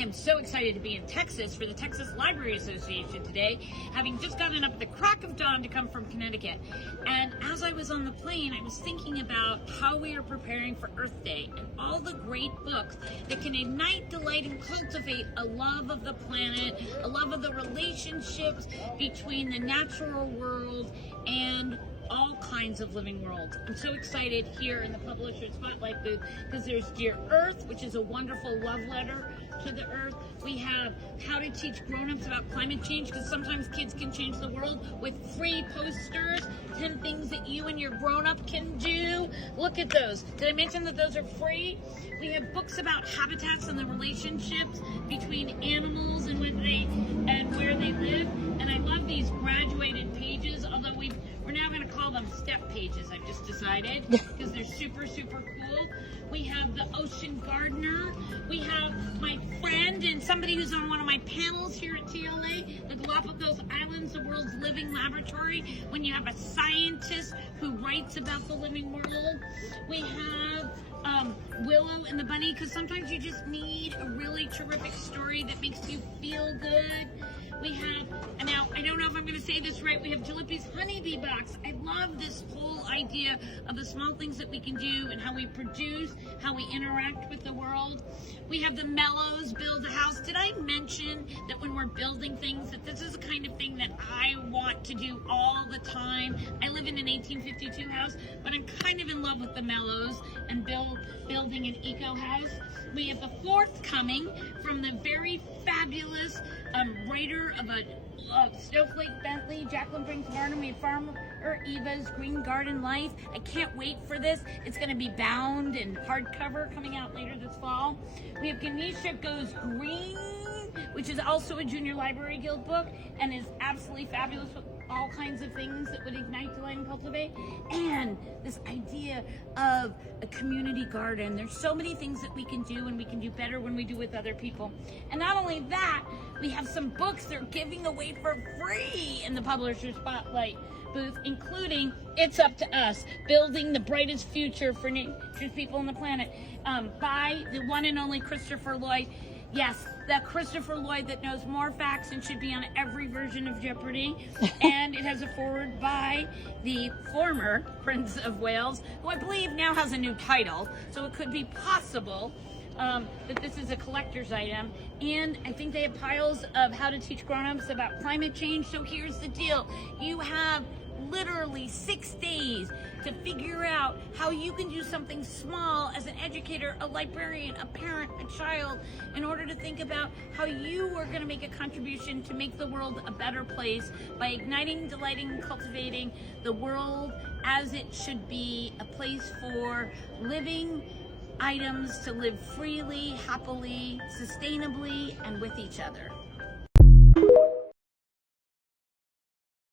am so excited to be in Texas for the Texas Library Association today, having just gotten up at the crack of dawn to come from Connecticut. And as I was on the plane, I was thinking about how we are preparing for Earth Day and all the great books that can ignite, delight, and cultivate a love of the planet, a love of the relationships between the natural world and all kinds of living worlds. I'm so excited here in the Publisher Spotlight booth because there's Dear Earth, which is a wonderful love letter to the earth. We have How to Teach Grown-ups About Climate Change, because sometimes kids can change the world, with free posters, 10 things that you and your grown-up can do. Look at those. Did I mention that those are free? We have books about habitats and the relationships between animals and where they live. And I love these graduated pages, although we're now going to call them step pages, I've just decided, because they're super, super cool. We have the Ocean Gardener. We have my friend and somebody who's on one of my panels here at TLA, the Galapagos Islands, the world's living laboratory, when you have a scientist who writes about the living world. We have Willow and the Bunny, because sometimes you just need a really terrific story that makes you feel good. We have, and now I don't know if I'm going to say this right, we have Jalopy's Honeybee Box. I love this whole idea of the small things that we can do and how we produce, how we interact with the world. We have the Mellows Build a House. Did I mention that when we're building things, that this is the kind of thing that I want to do all the time? I live in an 1852 house, but I'm kind of in love with the Mellows and building an eco house. We have the fourth coming from the very fabulous writer of a Snowflake Bentley, Jacqueline Brings Garden. We have Farmer Eva's Green Garden Life. I can't wait for this. It's going to be bound and hardcover coming out later this fall. We have Ganesha Goes Green, which is also a Junior Library Guild book and is absolutely fabulous with all kinds of things that would ignite, delight, and cultivate. And this idea of a community garden. There's so many things that we can do, and we can do better when we do with other people. And not only that, we have some books they're giving away for free in the Publisher Spotlight booth, including It's Up to Us, Building the Brightest Future for Nature's People on the Planet, by the one and only Christopher Lloyd. Yes, that Christopher Lloyd that knows more facts and should be on every version of Jeopardy! And it has a foreword by the former Prince of Wales, who I believe now has a new title, so it could be possible that this is a collector's item. And I think they have piles of How to Teach Grown-ups About Climate Change. So here's the deal. You have literally 6 days to figure out how you can do something small as an educator, a librarian, a parent, a child, in order to think about how you are going to make a contribution to make the world a better place by igniting, delighting, and cultivating the world as it should be, a place for living items to live freely, happily, sustainably, and with each other.